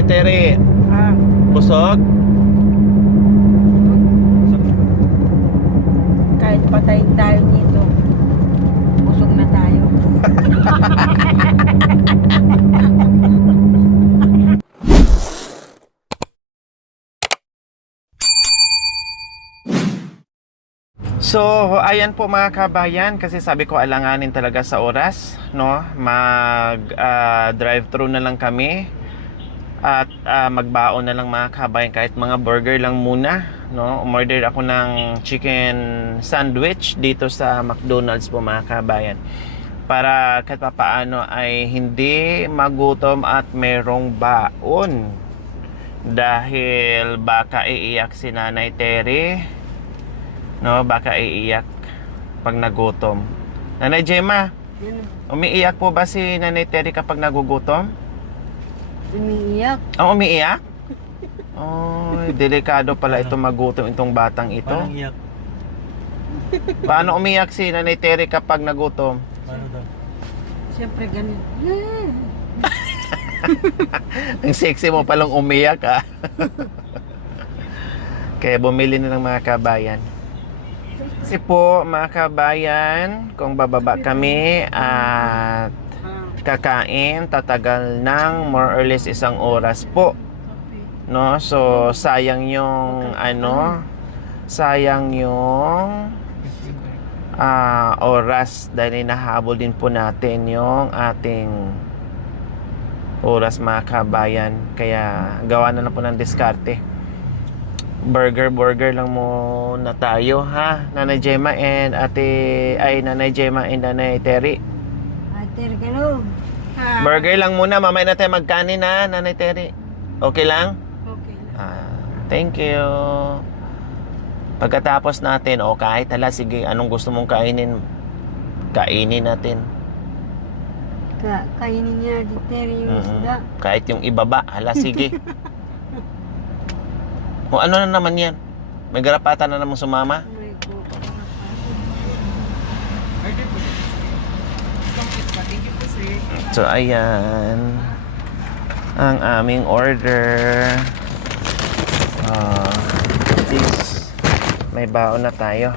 Nanay Terry? Ah, Busog? kahit patayin tayo nito, busog na tayo. So, ayan po mga kabayan, kasi sabi ko alanganin talaga sa oras, no? Drive-thru na lang kami at magbaon na lang mga kabayan, kahit mga burger lang muna, no? Umorder ako ng chicken sandwich dito sa McDonald's po mga kabayan, para kahit papaano ay hindi magutom at merong baon, dahil baka iiyak si Nanay Terry, no? Baka iiyak pag nagutom. Nanay Gemma, umiiyak po ba si Nanay Terry kapag nagugutom? Umiiyak. Oh, umiiyak? Oh, delikado pala ito magutom itong batang ito. Parang iyak. Paano umiyak si Nanay Terry kapag nagutom? Paano daw? Siyempre ganun. Ang sexy mo palang umiyak, ah. Kaya bumili na ng mga kabayan. Kasi po mga kabayan, kung bababa kami at kakain, tatagal ng more or less 1 oras po, no? So sayang yung sayang yung oras, dahil hinahabol din po natin yung ating oras mga kabayan. Kaya gawa na lang po ng diskarte. Burger lang muna tayo, ha? Nanay Gemma and Nanay Gemma and Nanay Terry. Ate, ganun. Burger lang muna, mamaya na tayo magkanin, ha, Nanay Terry. Okay lang? Okay lang. Thank you. Pagkatapos natin, kahit sige, anong gusto mong kainin, kainin natin. Kainin niya, Ate, yung isda. Kahit yung ibaba, sige. O ano na naman yan? May garapata na namang sumama? May ko. So ayan ang aming order. Please, may baon na tayo.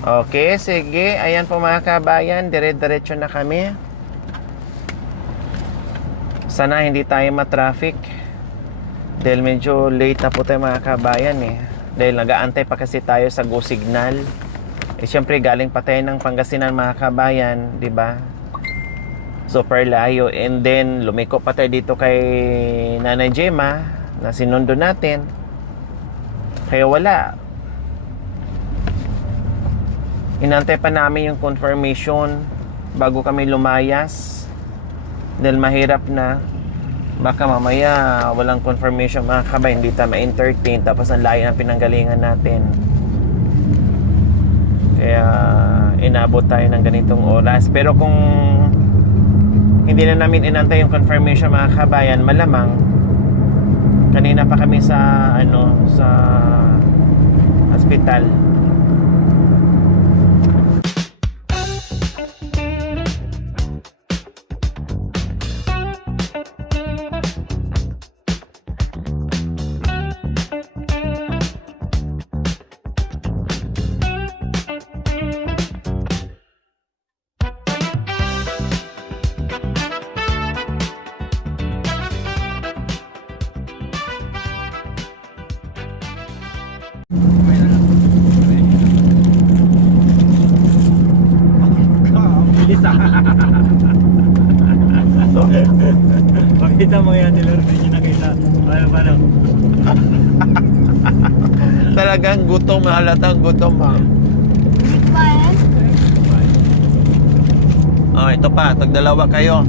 Okay, sige. Ayan po mga kabayan, dire-diretso na kami. Sana hindi tayo ma-traffic, dahil medyo late na po tayo mga kabayan, dahil nag-aantay pa kasi tayo sa go signal. Siyempre galing pa tayo ng Pangasinan mga kabayan, di ba? Super layo, and then lumiko pa tayo dito kay Nanay Gemma na sinundo natin. Kaya wala, inantay pa namin yung confirmation bago kami lumayas, dahil mahirap na baka mamaya walang confirmation mga kabay, hindi tayo ma-entertain, tapos ang layo ng pinanggalingan natin. Kaya inabot tayo ng ganitong oras. Pero kung hindi na namin inantay yung confirmation mga kabayan, malamang kanina pa kami sa sa hospital. Pakita mo yan, Lord, hindi nakita. Paano? Talagang gutom, halatang gutom, ha. Ito pa, tagdalawa kayo.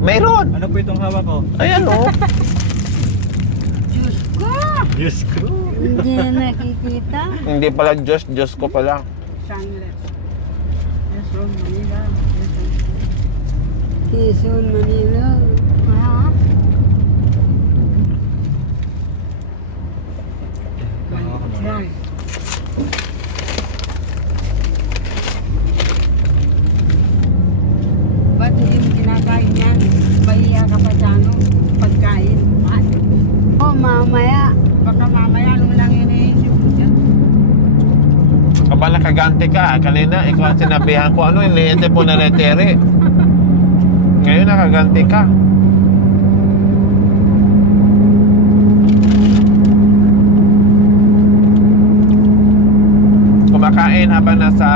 Mayroon. Ano po itong hawak ko? Ayan, Diyos ko! Diyos ko. Hindi na nakikita. Hindi pala Diyos ko pala. Sunless. Quezon, Manila. Quezon, Manila. Right. Ba't hindi pagkain yan. Mahiya ka pa sa ano, pagkain. Oh, mamaya. Baka mamaya ano lang iniisip mo dyan. Kabala kaganti ka. Kanina, ikaw ang sinabihan ko, ano, iniinte po na retere. Ngayon, nakaganti ka. Kumakain habang nasa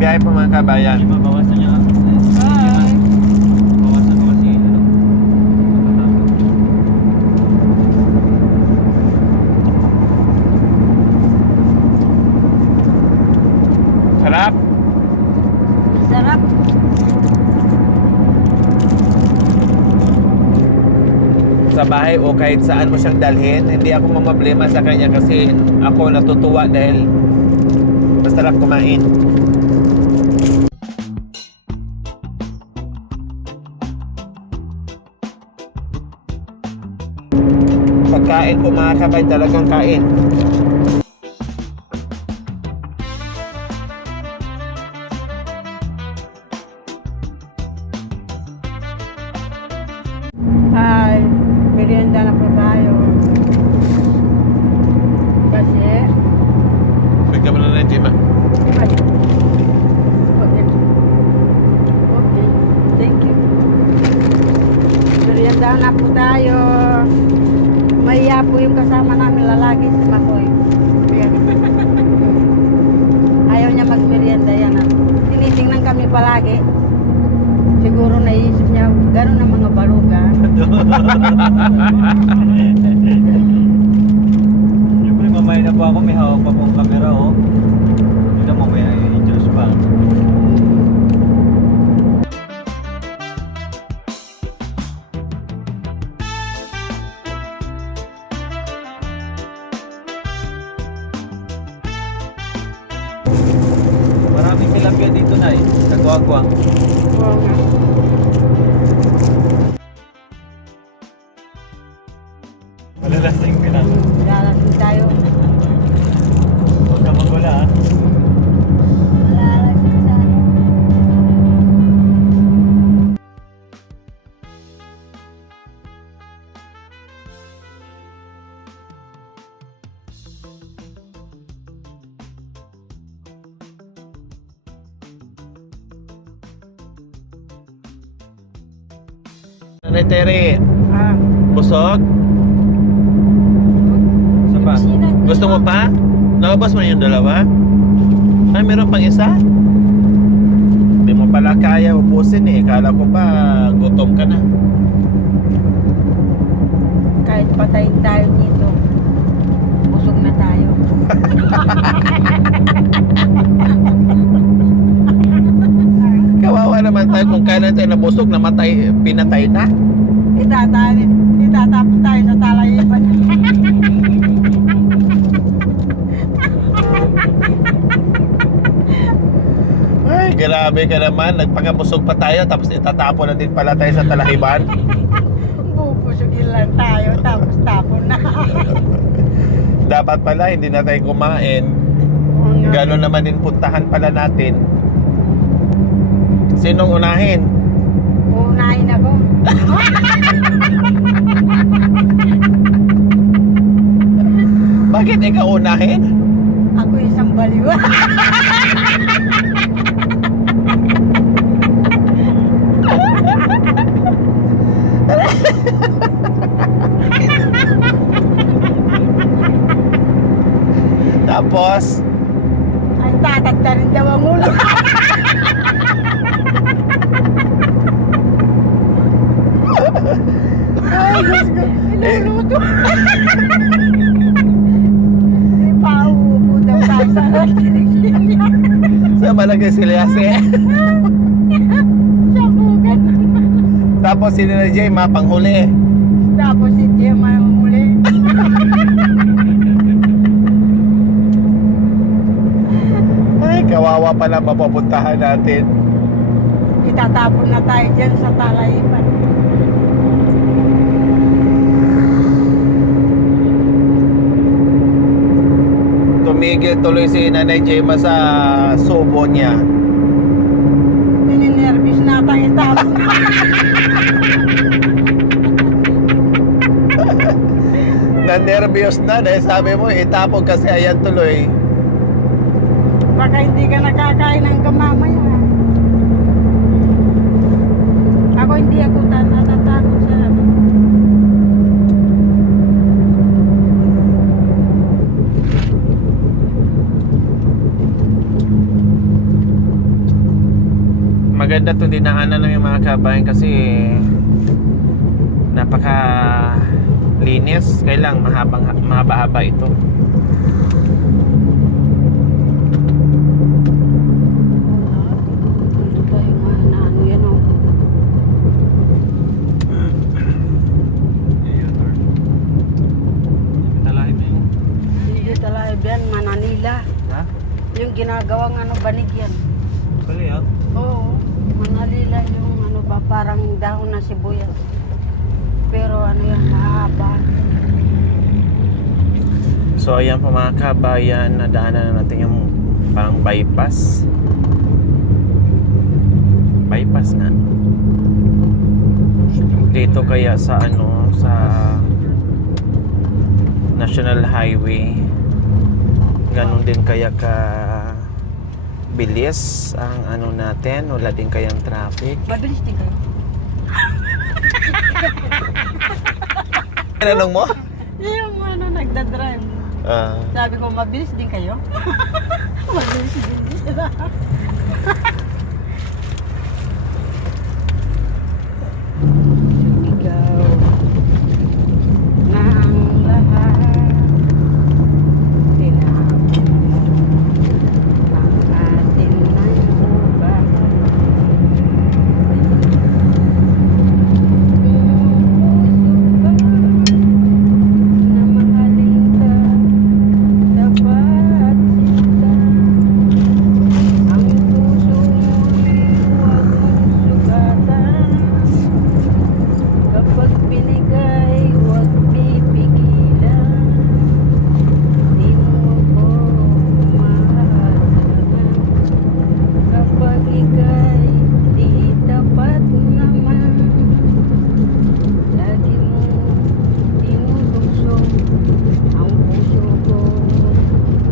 biyahe po mga kabayan. Hindi mabawasan niya. Bye. Bawasan ko kasi ano. Sarap. Sarap. Sa bahay o kahit saan mo siyang dalhin, hindi ako mamablema sa kanya kasi ako natutuwa dahil masarap kumain. Pagkain po mga kabay, talagang kain. Ay, merienda na po tayo. Kasi, Bigyan mo na na, Jima. ay, okay. Okay, thank you. Merienda na po tayo. Mahiya po yung kasama namin lalaki si Makoy. Ayan. Ayaw niya magmerienda yan. Tinitingnan kami palagi. Siguro naisip niya, gano'n ang mga baluga. Siyempre mamaya na po ako, may hawak pa pong camera oh. Ito mamaya i-adjust pa. Maraming tilapia dito na eh, nagwagwang. Oo nga. Malalasing ka na. Lalasin tayo. Huwag ka magwala ah. Lalasin sa ano. Nanay Tere, Ah. busog? Isa pa. Gusto mo pa? Naubos mo na yung dalawa? Ay, meron pang isa? Hindi mo pala kaya ubusin eh. Kala ko pa gutom ka na. Kahit patayin tayo dito, busog na tayo. Kawawa naman tayo kung kailan tayo nabusog, namatay, pinatay na. Itatapon tayo sa talayipan. Ay, grabe ka naman. Nagpakabusog pa tayo tapos itatapon na din pala tayo sa talahiban. Bubusugin lang tayo, tapos tapon na. Dapat pala hindi na tayo kumain. Oo nga. Gano'n naman din puntahan pala natin. Sinong unahin? Uunahin ako. Bakit ikaw unahin? Ako isang baliw. Tapos, Ay, tatagta rin daw ang ulo. Ay, Diyos ko. Niluluto. May pauupo daw tayo sa kinikilya. sa malagay si Liase. Sabugan. Tapos si Nina Jay, mapanghuli. Tapos si Jem ang muli. Ay, kawawa pala mapupuntahan natin. Itatapon na tayo dyan sa talayipan. Tumigil tuloy si Nanay Jema sa subo niya. Nininervis na Na-nervyos na dahil sabi mo, itapog kasi ayan tuloy. Baka hindi ka nakakain ng mamaya. Ako hindi ako natatakot sa ano. Maganda itong dinaanan ng mga kabayan kasi napaka linis. Kailang mahaba-haba ito. Ano ba yung ano yan o? Talahin mo yung... Hindi talaga yan, Mananila. Ha? Yung ginagawang ano, banig yan. Kali ha? Oo, Mananila yung ano ba, parang dahon na sibuyas. Pero ano yan, mahaba. So ayan po mga kabayan, nadaanan na natin yung parang bypass. Bypass nga. Dito kaya sa ano, sa National Highway. Ganon din kaya ka bilis ang ano natin, wala din kayang traffic. Mabilis din kayo. Tinanong mo? Yung ano, nagdadrive. Sabi ko, mabilis din kayo? Mabilis din sila. Ikaw na ang lahat. Tinapos ang atin ng ubat. Na mahalin ka, dapat sinta. Ang puso mo'y huwag mong sugatan. Kapag binigay, huwag pipigilan. Di mo ko mahahalan. Kapag ika'y di tapat naman, lagi mo tinutungsong ang puso ko.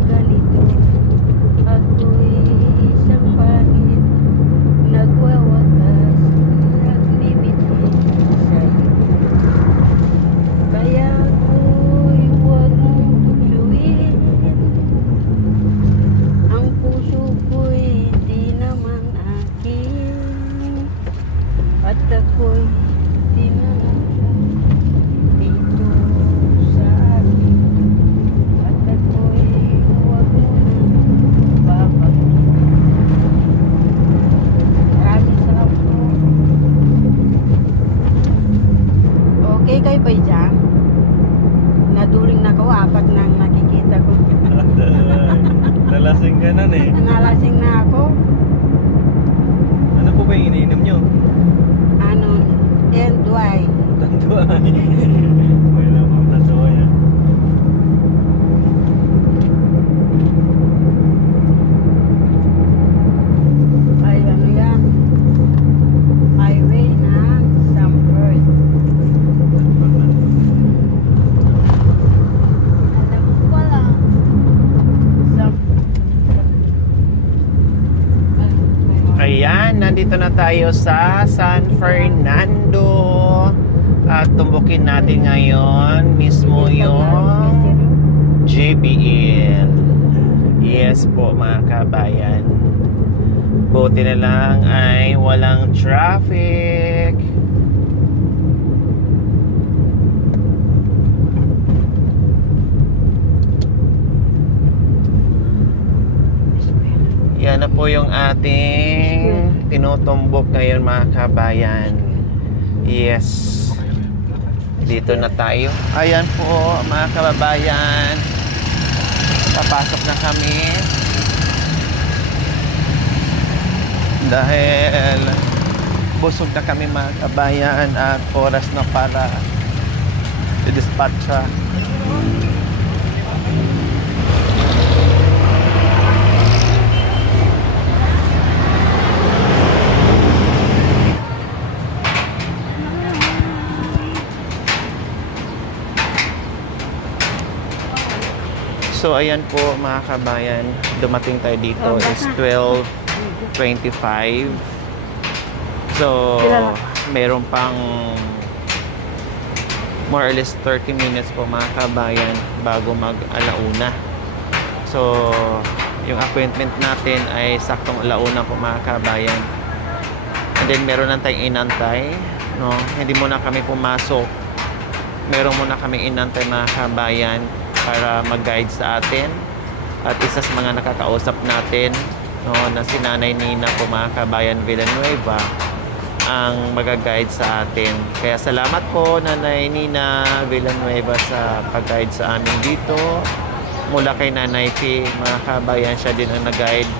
Ganito, ako'y isang pangit, nagwawakas, naglibit-bit sa'yo. Kaya ako'y huwag mong tuksuin. Ang puso ko'y di naman akin. At ako'y di naman dito sa akin. At ako'y huwag mo nang babanggitin. Maraming salamat po. Okay kayo ba dyan? Naduling na ko, apat nang nakikita ko. Lalasing ka na eh. Nalasing na ako. Ano po ba yung iniinom nyo? Ano, Enduay. Tanduay. May lamang tanduay ha. Ay, ano yan? Highway ng Sanford. Alam mo pala. Ayan, nandito na tayo sa San Fernando. At tumbukin natin ngayon mismo yung JBL. Yes po mga kabayan. Buti na lang ay walang traffic. Yan na po yung ating tinutumbok ngayon mga kabayan. Yes. Dito na tayo. Ayan po mga kababayan. Papasok na kami. Dahil busog na kami mga kabayan at oras na para i-dispatcha. So ayan po mga kabayan, dumating tayo dito is 12:25. So meron pang more or less 30 minutes po mga kabayan bago mag-alauna. So yung appointment natin ay saktong alauna po mga kabayan. And then meron lang tayong inantay, no? Hindi muna kami pumasok. Meron muna kami inantay mga kabayan para mag-guide sa atin. At isa sa mga nakakausap natin, no, na si Nanay Nina po mga kabayan Villanueva ang mag-guide sa atin. Kaya salamat po Nanay Nina Villanueva sa pag-guide sa amin dito. Mula kay Nanay P, mga kabayan, siya din ang nag-guide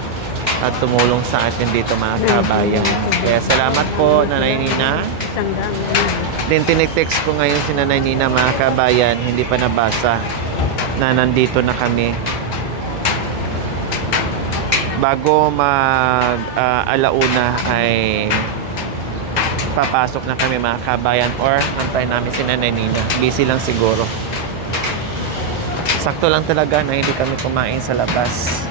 at tumulong sa atin dito mga kabayan. Kaya salamat po Nanay Nina. Isang daan na yun. Then tinitext ko ngayon si Nanay Nina mga kabayan, hindi pa nabasa na nandito na kami. Bago mag-alauna ay papasok na kami mga kabayan or antay namin si Nanay Nina. Busy lang siguro. Sakto lang talaga na hindi kami kumain sa labas.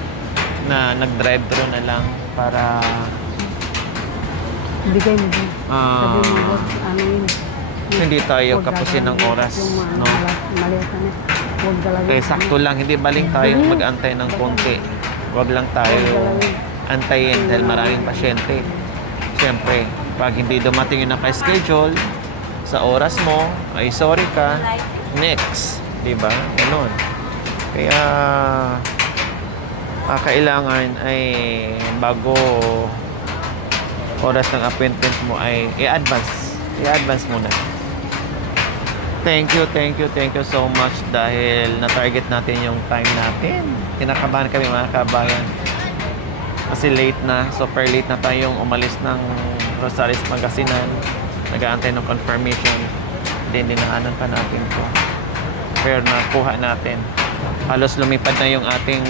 Na nag-drive-thru na lang para Bigay mo din. Sabi mo, wag, ano yun. hindi tayo Huwag kapusin ng gagawin oras. yung No? maliit na. Huwag galawin. Kaya sakto lang, hindi baling tayong mag-antay ng konti. Huwag lang tayo antayin dahil maraming pasyente. Siyempre, pag hindi dumating yung naka-schedule sa oras mo, ay sorry ka, next. Diba? Ganon. Kaya, kailangan ay bago oras ng appointment mo ay i-advance muna. Thank you so much dahil na-target natin yung time natin. Kinakabahan kami mga kabayan. Kasi late na, super late na tayong umalis ng Rosales Magasinan. Nag-aantay ng confirmation. Then dinaanan pa natin to. Pero nakuha natin. Halos lumipad na yung ating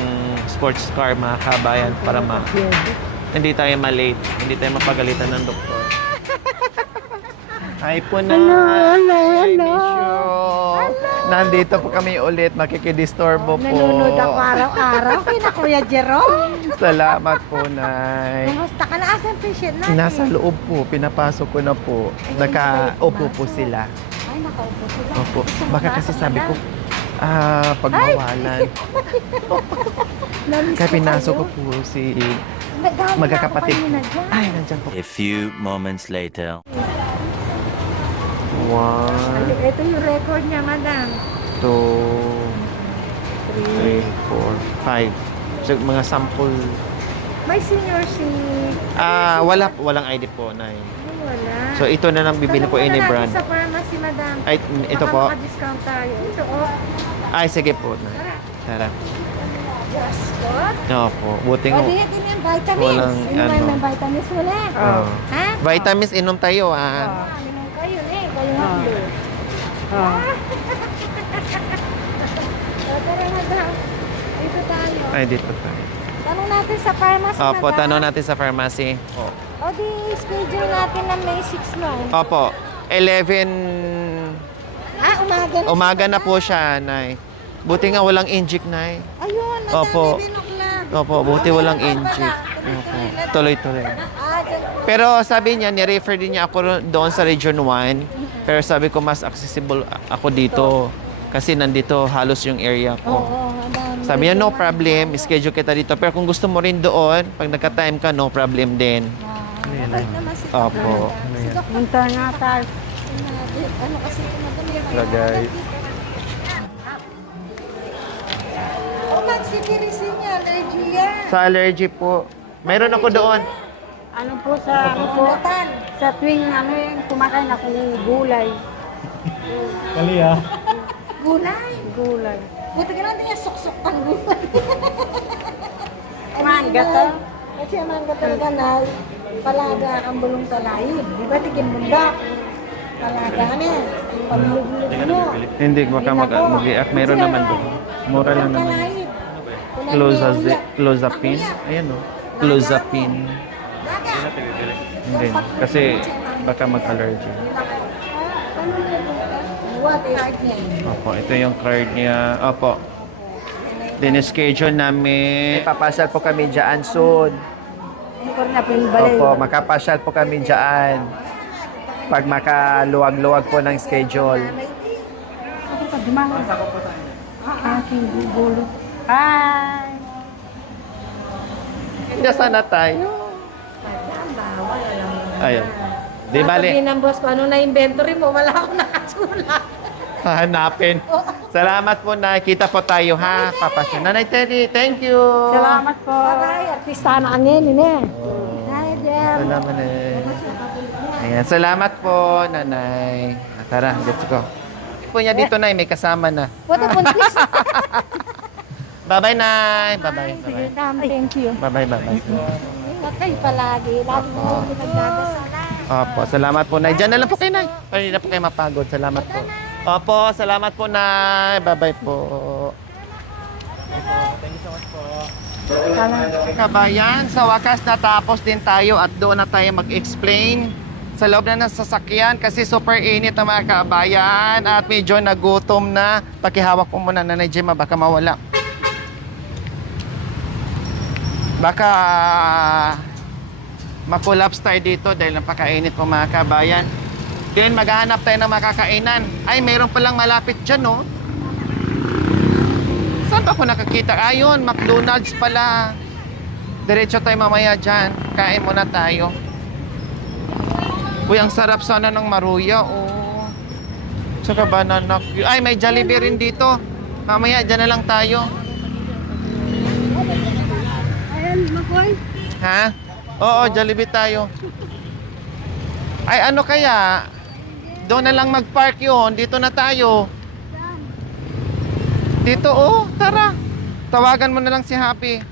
sports car mga kabayan para hindi tayo ma-late. Hindi tayo mapagalitan ng doktor. Hi po na. Hello. I miss you. Nandito po kami ulit. Makikidisturbo po. Nanonood ako araw-araw kay na Kuya Jerome. Salamat po, Nay. Kumusta ka na? Asan patient natin? Nasa loob po. Pinapasok ko na po. Nakaupo po sila. Ay, nakaupo sila. Opo. Gusto mo Baka pasok kasi ka sabi na? ko, pagbawalan. Namiss Kaya ko pinasok ko kayo. po si Nagdami magkakapatid. na ako kanina dyan. Ay, nandiyan po. A few moments later. 1, Ito yung record niya, madam. 2, 3, 4, 5. So, mga sample. May senior si... Walang ID po, Nay. Ay, wala. So, ito na lang bibili po any brand. Sa pharmacy, madam. Ay, ito Baka po. maka-discount tayo. Ito, oh. Ay, sige po, Nay. Tara. Diyos ko. Opo. Buti O, nga. diyan din yung vitamins. Walang, Inom ano. ng vitamins mo na. Oh. Ha? Vitamins, inom tayo, Oh. ah. Inom kayo eh. Kayo haplo. Tara, madam. Dito tayo. Ay, dito tayo. Tanong natin sa pharmacy, Opo, madam. tanong natin sa pharmacy. O, di schedule natin na May 6, no? Opo. 11... Umaga na. Umaga na po siya, Nay. Buti nga walang inject, Nay. Ayun, Opo. madami din o'clock. Opo, buti walang inject. Opo. Tuloy-tuloy. Dyan. Pero sabi niya, ni-refer din niya ako doon sa Region 1. Pero sabi ko, mas accessible ako dito. Kasi nandito halos yung area ko. Oo, madami. Sabi niya, no problem, schedule kita dito. Pero kung gusto mo rin doon, pag nagka-time ka, no problem din. Mabait naman si Opo. Si Dr. Punta nga tayo. Ano kasi ito madami. Hello, guys. Magsipirisin niya, allergy yan. Sa allergy po. Mayroon ako doon. Ano po sa sa tuwing ano yung kumakain ako ng gulay. Kali ah. Gulay? Gulay. Buti ka natin yung suksok pang gulay. Mangga to? Kasi ang mangga talaga na palaga ang bulong talayid. Di ba tigin bunda? Palaga niya. Pamulog-mulog mo. Hindi, baka mag-iak. Mayroon naman doon. Mura lang naman. Clozapine. Ayan o. Clozapine. Hindi. Kasi baka mag-allergy. What is card niya? Opo, ito yung card niya. Opo. Yan na yung Din-schedule namin. Papasyal po kami dyan soon. Hindi ko rin na pinbalay. Opo, makapasyal po kami dyan. Pag makaluwag-luwag po ng schedule. Ako pa dumangon. Aking gugulo. Hi! Hindi sana tayo. Ayun. Di bali. Sabihin ng boss ko, ano na inventory mo? Wala akong nakasulat. Hahanapin. Salamat po, Nay. Kita po tayo, ha? Papasyal. Nanay Terry, thank you. Salamat po. Aray, artista na ang ngayon, eh. Hi, Jem. Salamat, Ayan, salamat po, Nanay. Tara, let's go. Po niya dito, Nay. May kasama na. What a buntis. Bye-bye, Nay. Bye-bye. Sige, Bye-bye. thank you. Bye-bye, bye-bye. Ingat kayo palagi. Lagi mo pinagdadasalan. Opo, salamat po, Nay. Diyan na lang po kayo, Nay. Para hindi na po kayo mapagod. Salamat po. Opo, salamat po, Nay. Bye-bye po. Kabayan, sa wakas natapos din tayo at doon na tayo mag-explain sa loob na ng sasakyan kasi super init ang mga kabayan at medyo nagutom na. Pakihawak po muna, Nanay Gemma, baka mawala. Baka makulaps tayo dito dahil napakainit po mga kabayan. Then maghahanap tayo ng makakainan. Ay, mayroon palang malapit dyan, no? Saan ba ako nakakita? Ayun, McDonald's pala. Diretso tayo mamaya dyan. Kain muna tayo. Uy, ang sarap sana ng maruya, oh. Saka banana cue. Ay, may Jollibee rin dito. Mamaya, dyan na lang tayo. Ayan, Makoy. Ha? Oo, Jollibee tayo. Ay, ano kaya? Doon na lang mag-park yun. Dito na tayo. Dito, oh. Tara. Tawagan mo na lang si Happy.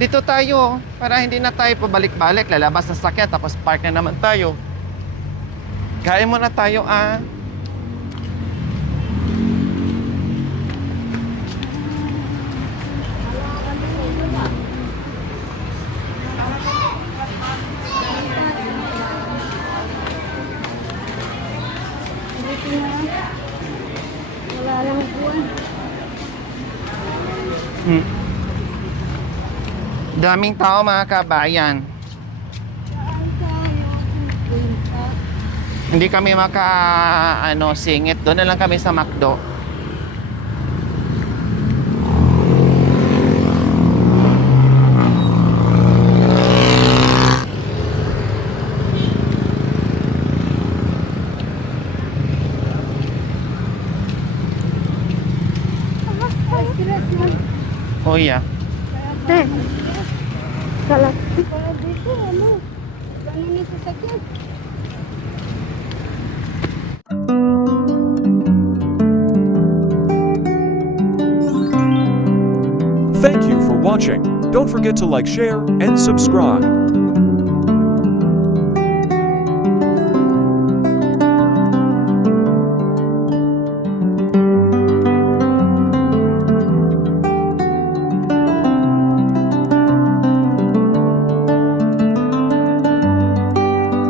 Dito tayo. Para hindi na tayo pabalik-balik. Lalabas sa sakyan. Tapos park na naman tayo. Kain mo na tayo, ah. Wala lang po. Daming tao mga kabayan. Hindi kami singit. Doon na lang kami sa McDo. Oh yeah. Kalat. Dito, ano? Ganun yung sasakyan. Thank you for watching. Don't forget to like, share, and subscribe.